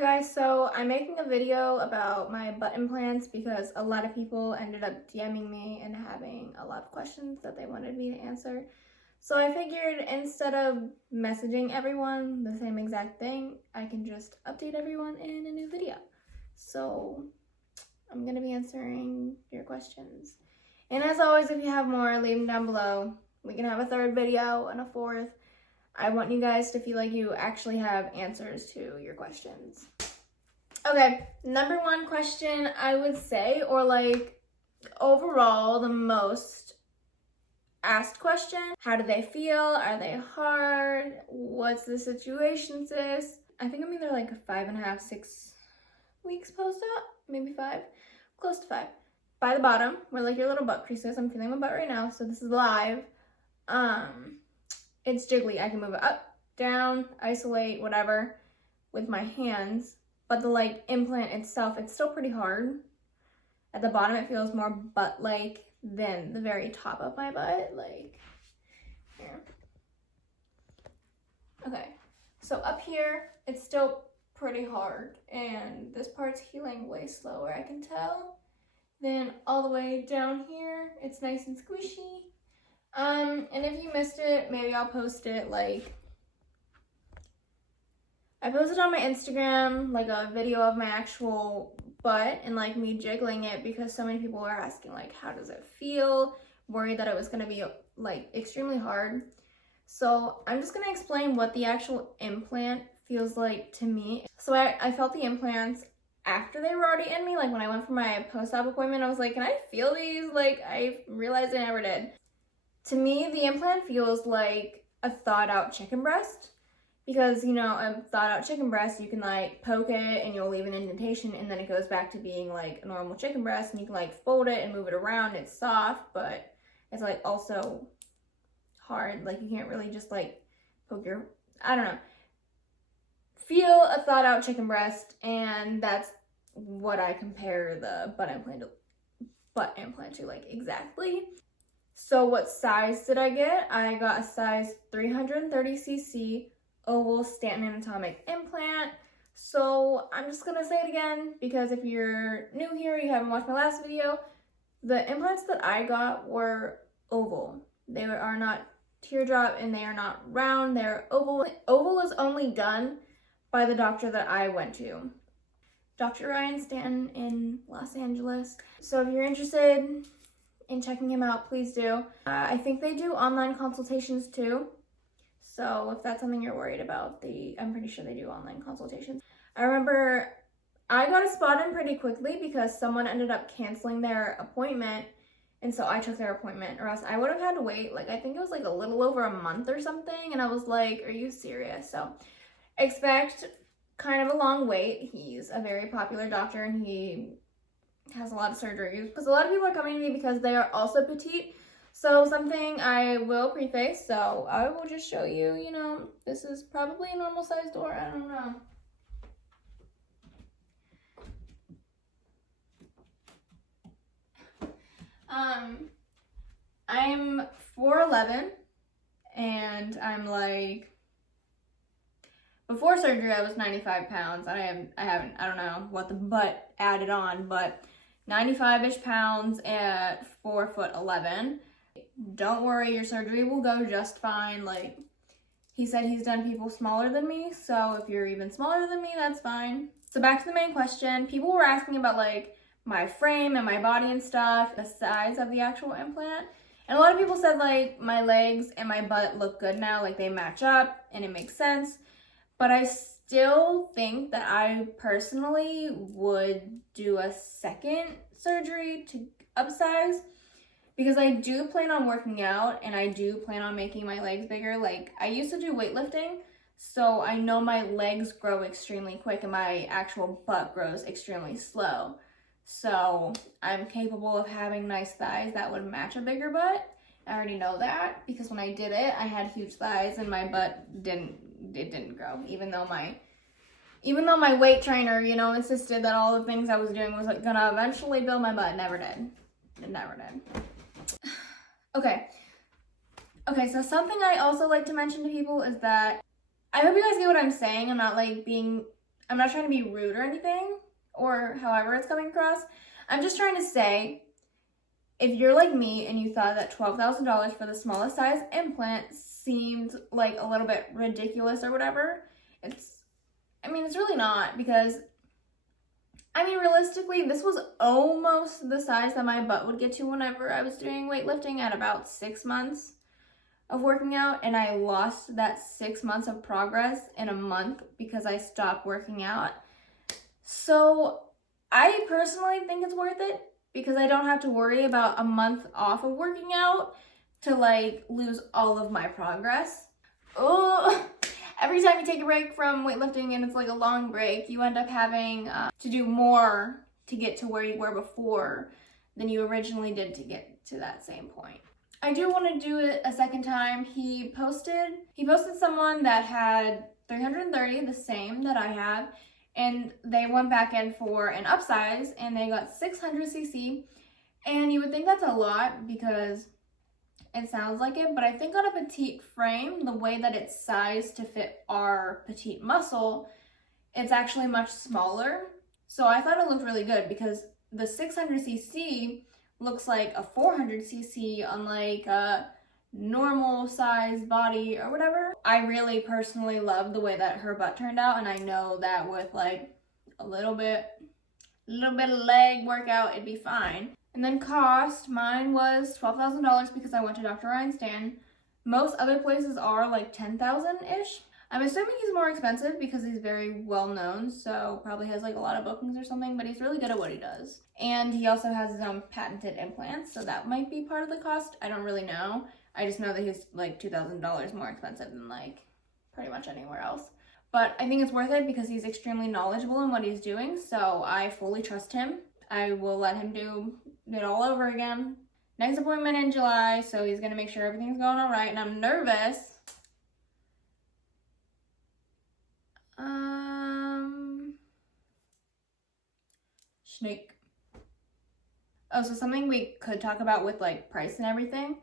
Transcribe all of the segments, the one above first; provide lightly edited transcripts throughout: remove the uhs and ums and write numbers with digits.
Hi guys, so I'm making a video about my butt implants because a lot of people ended up DMing me and having a lot of questions that they wanted me to answer. So I figured instead of messaging everyone the same exact thing, I can just update everyone in a new video. So I'm gonna be answering your questions. And as always, if you have more, leave them down below. We can have a third video and a fourth. I want you guys to feel like you actually have answers to your questions. Okay, number one question I would say, or like overall the most asked question, how do they feel? Are they hard? What's the situation, sis? I think I'm either like 5.5, 6 weeks post-op, maybe 5, close to 5. By the bottom, where like your little butt crease is. I'm feeling my butt right now, so this is live. It's jiggly. I can move it up, down, isolate, whatever with my hands. But the like implant itself, it's still pretty hard. At the bottom, it feels more butt-like than the very top of my butt, like here. Okay, so up here, it's still pretty hard, and this part's healing way slower, I can tell. Then all the way down here, it's nice and squishy. And if you missed it, maybe I'll post it, like, I posted on my Instagram, like, a video of my actual butt and, like, me jiggling it because so many people are asking, like, how does it feel? Worried that it was going to be, like, extremely hard. So I'm just going to explain what the actual implant feels like to me. So I felt the implants after they were already in me. Like, when I went for my post-op appointment, I was like, can I feel these? Like, I realized I never did. To me, the implant feels like a thawed-out chicken breast. Because, you know, a thawed-out chicken breast, you can, like, poke it and you'll leave an indentation, and then it goes back to being, like, a normal chicken breast, and you can, like, fold it and move it around. It's soft, but it's, like, also hard. Like, you can't really just, like, poke your, I don't know. Feel a thawed-out chicken breast, and that's what I compare the butt implant to, like, exactly. So what size did I get? I got a size 330cc oval Stanton anatomic implant. So I'm just gonna say it again because if you're new here, you haven't watched my last video, the implants that I got were oval. They are not teardrop and they are not round, they're oval. Oval is only done by the doctor that I went to, Dr. Ryan Stanton in Los Angeles. So if you're interested in checking him out, please do. I think they do online consultations too. So if that's something you're worried about, I'm pretty sure they do online consultations. I remember I got a spot in pretty quickly because someone ended up canceling their appointment. And so I took their appointment, or else I would have had to wait, like, I think it was like a little over a month or something. And I was like, are you serious? So expect kind of a long wait. He's a very popular doctor and he has a lot of surgeries. Because a lot of people are coming to me because they are also petite. So something I will preface, so I will just show you, you know, this is probably a normal size door, I don't know. I'm 4'11", and I'm like, before surgery I was 95 pounds. I don't know what the butt added on, but 95-ish pounds at 4'11". Don't worry, your surgery will go just fine. Like, he said he's done people smaller than me, so if you're even smaller than me, that's fine. So back to the main question. People were asking about, like, my frame and my body and stuff, the size of the actual implant. And a lot of people said, like, my legs and my butt look good now, like, they match up and it makes sense. But I still think that I personally would do a second surgery to upsize. Because I do plan on working out and I do plan on making my legs bigger. Like, I used to do weightlifting, so I know my legs grow extremely quick and my actual butt grows extremely slow. So I'm capable of having nice thighs that would match a bigger butt. I already know that because when I did it, I had huge thighs and my butt didn't grow. Even though my weight trainer, you know, insisted that all the things I was doing was like, gonna eventually build my butt, never did. It never did. Okay, so something I also like to mention to people is that I hope you guys get what I'm saying. I'm not like being I'm not trying to be rude or anything, or however it's coming across. I'm just trying to say, if you're like me and you thought that $12,000 for the smallest size implant seemed like a little bit ridiculous or whatever, it's really not, because realistically, this was almost the size that my butt would get to whenever I was doing weightlifting at about 6 months of working out, and I lost that 6 months of progress in a month because I stopped working out. So I personally think it's worth it because I don't have to worry about a month off of working out to like lose all of my progress. Oh, every time you take a break from weightlifting and it's like a long break, you end up having to do more to get to where you were before than you originally did to get to that same point. I do want to do it a second time. He posted someone that had 330, the same that I have, and they went back in for an upsize and they got 600cc. And you would think that's a lot because it sounds like it, but I think on a petite frame, the way that it's sized to fit our petite muscle, it's actually much smaller. So I thought it looked really good because the 600cc looks like a 400cc on like a normal size body or whatever. I really personally love the way that her butt turned out, and I know that with like a little bit of leg workout, it'd be fine. And then cost, mine was $12,000 because I went to Dr. Ryan Stanton. Most other places are like 10,000-ish. I'm assuming he's more expensive because he's very well known, so probably has like a lot of bookings or something, but he's really good at what he does. And he also has his own patented implants, so that might be part of the cost. I don't really know. I just know that he's like $2,000 more expensive than like pretty much anywhere else. But I think it's worth it because he's extremely knowledgeable in what he's doing, so I fully trust him. I will let him do it all over again. Next appointment in July, so he's gonna make sure everything's going all right, and I'm nervous. Snake. Oh, so something we could talk about with like price and everything.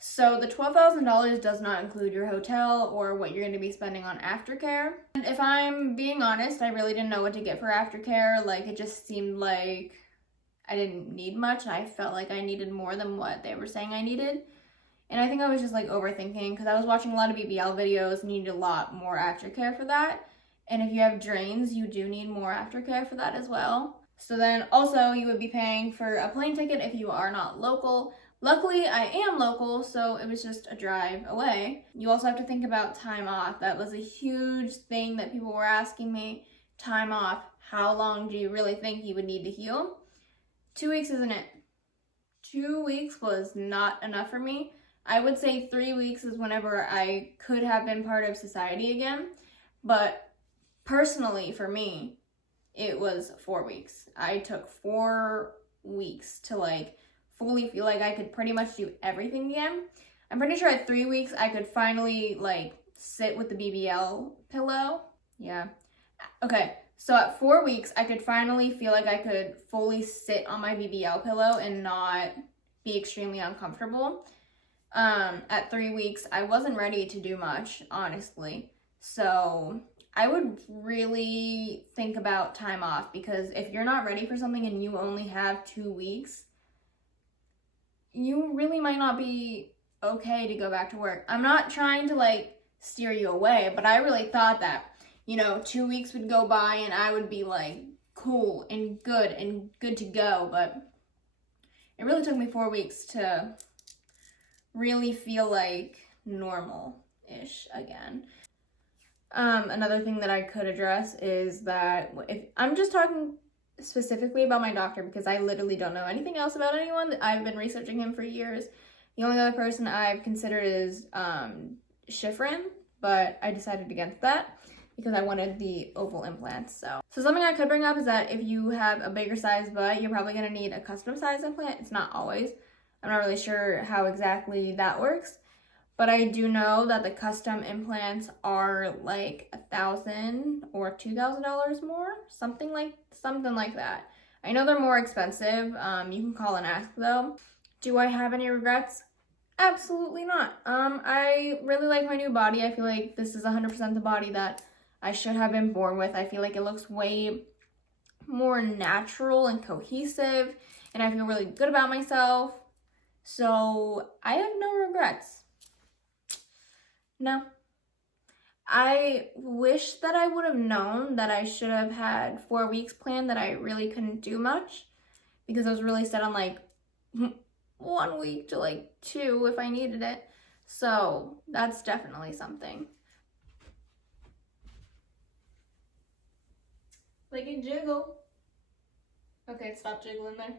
So the $12,000 does not include your hotel or what you're going to be spending on aftercare. And if I'm being honest, I really didn't know what to get for aftercare. Like, it just seemed like I didn't need much. I felt like I needed more than what they were saying I needed. And I think I was just like overthinking because I was watching a lot of BBL videos and you need a lot more aftercare for that. And if you have drains, you do need more aftercare for that as well. So then also you would be paying for a plane ticket if you are not local. Luckily, I am local, so it was just a drive away. You also have to think about time off. That was a huge thing that people were asking me. Time off. How long do you really think you would need to heal? 2 weeks, isn't it? 2 weeks was not enough for me. I would say 3 weeks is whenever I could have been part of society again. But personally, for me, it was 4 weeks. I took 4 weeks to like fully feel like I could pretty much do everything again. I'm pretty sure at 3 weeks I could finally like sit with the BBL pillow. Yeah. Okay, so at 4 weeks I could finally feel like I could fully sit on my BBL pillow and not be extremely uncomfortable. At 3 weeks I wasn't ready to do much, honestly. So I would really think about time off, because if you're not ready for something and you only have 2 weeks, you really might not be okay to go back to work. I'm not trying to like steer you away, but I really thought that, 2 weeks would go by and I would be like cool and good to go. But it really took me 4 weeks to really feel like normal-ish again. Another thing that I could address is that if I'm just talking specifically about my doctor, because I literally don't know anything else about anyone. I've been researching him for years. The only other person I've considered is Schifrin, but I decided against that because I wanted the oval implants. So something I could bring up is that if you have a bigger size butt, you're probably going to need a custom size implant. It's not always. I'm not really sure how exactly that works. But I do know that the custom implants are like $1,000 or $2,000 more, something like that. I know they're more expensive. You can call and ask though. Do I have any regrets? Absolutely not. I really like my new body. I feel like this is 100% the body that I should have been born with. I feel like it looks way more natural and cohesive, and I feel really good about myself. So I have no regrets. No. I wish that I would have known that I should have had 4 weeks planned, that I really couldn't do much, because I was really set on like 1 week to like 2 if I needed it. So that's definitely something. Like a jiggle. Okay, stop jiggling there.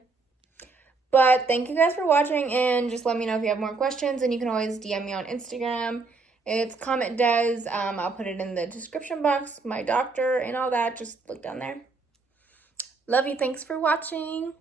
But thank you guys for watching, and just let me know if you have more questions, and you can always DM me on Instagram. It's Comment Des. I'll put it in the description box, my doctor and all that. Just look down there. Love you. Thanks for watching.